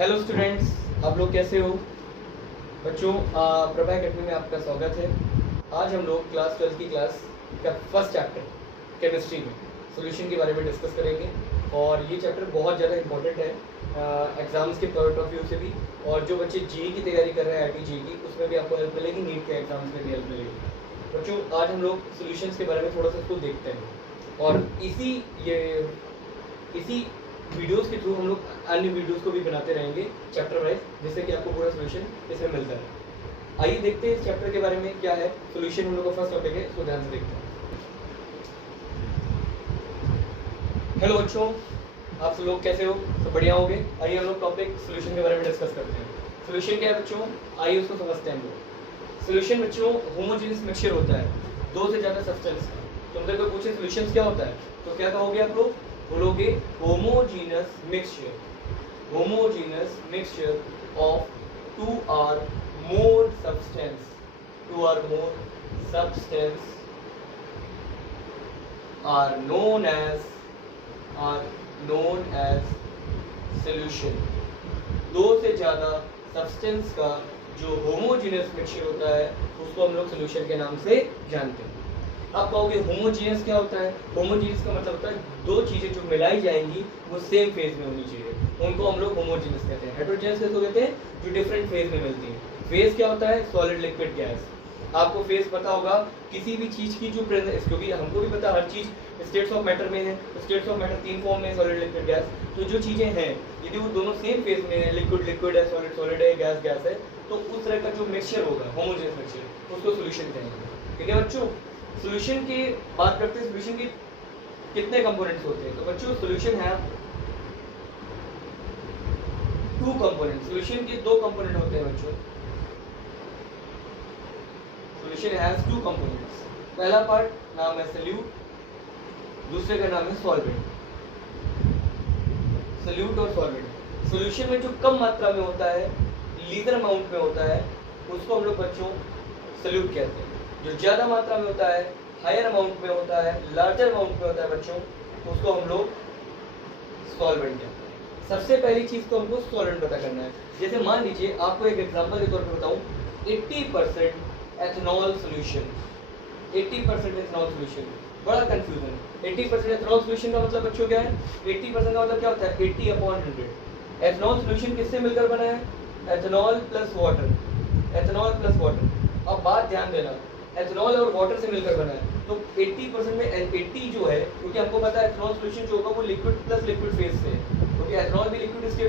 Hello students, आप लोग कैसे हो बच्चों। प्रभा एकेडमी में आपका स्वागत है। आज हम लोग क्लास 12 की क्लास का फर्स्ट चैप्टर केमिस्ट्री में सॉल्यूशन के बारे में डिस्कस करेंगे। और ये चैप्टर बहुत ज़्यादा इंपॉर्टेंट है एग्ज़ाम्स के पॉइंट ऑफ व्यू से भी, और जो बच्चे जेईई की तैयारी कर रहे हैं IIT जेईई की, उसमें भी आपको हेल्प मिलेगी, नीट के एग्जाम्स में भी हेल्प मिलेगी। बच्चों आज हम लोग सॉल्यूशंस के बारे में थोड़ा सा इसको देखते हैं, और इसी वीडियोस के थ्रू हम लोग अन्य वीडियोस को भी बनाते रहेंगे चैप्टर वाइज, जिससे कि आपको पूरा सॉल्यूशन इसमें मिलता है। आइए देखते हैं इस चैप्टर के बारे में क्या है। सॉल्यूशन हम लोग का फर्स्ट टॉपिक है, इसको ध्यान से देखते हैं। हेलो बच्चों, आप सब लोग कैसे हो? सब बढ़िया होंगे। आइए हम लोग टॉपिक सॉल्यूशन के बारे में डिस्कस करते हैं। सॉल्यूशन क्या है बच्चों, आइए उसको समझते हैं हम लोग। सॉल्यूशन बच्चों होमोजेनियस मिक्सचर होता है दो से ज़्यादा सब्सटेंस का। तुमसे कोई पूछे सॉल्यूशन क्या होता है तो क्या कहोगे आप लोग? बोलोगे homogeneous mixture of two or more substance are known as solution। दो से ज़्यादा सब्सटेंस का जो होमोजेनियस मिक्सचर होता है उसको हम लोग सॉल्यूशन के नाम से जानते हैं। आप कहोगे होमोजेनियस क्या होता है? होमोजेनियस का मतलब होता है दो चीज़ें जो मिलाई जाएंगी वो सेम फेज में होनी चाहिए, उनको हम लोग होमोजेनियस कहते हैं। हेटेरोजेनियस किसको कहते हैं? जो डिफरेंट फेज में मिलती है। फेज क्या होता है? Solid, liquid, gas. आपको फेज पता होगा किसी भी चीज़ की जो प्रेजेंस, क्योंकि हमको भी पता हर चीज़ स्टेट्स ऑफ मैटर में है। स्टेट्स ऑफ मैटर तीन फॉर्म में, सॉलिड, लिक्विड, गैस। तो जो चीज़ें हैं यदि वो दोनों सेम फेज में है, लिक्विड लिक्विड है, सॉलिड सॉलिड है, गैस गैस है, तो उस तरह का जो मिक्सचर होगा होमोजेनियस मिक्सचर, उसको सॉल्यूशन कहेंगे। ठीक है बच्चों। सॉल्यूशन की बात करते हैं, सॉल्यूशन के कितने कंपोनेंट्स होते हैं? तो बच्चों सॉल्यूशन है टू कंपोनेंट। सॉल्यूशन के दो कंपोनेंट होते हैं बच्चों। Solution has two components. पहला पार्ट नाम है सॉल्यूट, दूसरे का नाम है सॉल्वेंट। सॉल्यूट और सॉल्वेंट। सॉल्यूशन में जो कम मात्रा में होता है, लीटर अमाउंट में होता है, उसको हम लोग बच्चों सॉल्यूट कहते हैं। जो ज़्यादा मात्रा में होता है, हायर अमाउंट में होता है, लार्जर अमाउंट में होता है बच्चों, उसको हम लोग सॉल्वेंट कहते हैं। सबसे पहली चीज़ तो हमको सॉल्वेंट पता करना है। जैसे मान लीजिए आपको एक एग्जांपल के तौर पर बताऊं, 80% एथनॉल सॉल्यूशन। 80% एथनॉल सॉल्यूशन, बड़ा कंफ्यूजन। 80% एथनॉल सॉल्यूशन का मतलब बच्चों क्या है? 80% का मतलब क्या होता है? 80/100। एथनॉल सॉल्यूशन किससे मिलकर बना है? Ethanol plus water. Ethanol plus water. अब बात ध्यान देना, एथनॉल और वाटर से मिलकर बना है, तो 80% में 80 जो है, क्योंकि हमको पता है एथनॉल सॉल्यूशन जो होगा वो लिक्विड प्लस लिक्विड फेज से है, क्योंकि एथनॉल भी लिक्विड स्टेट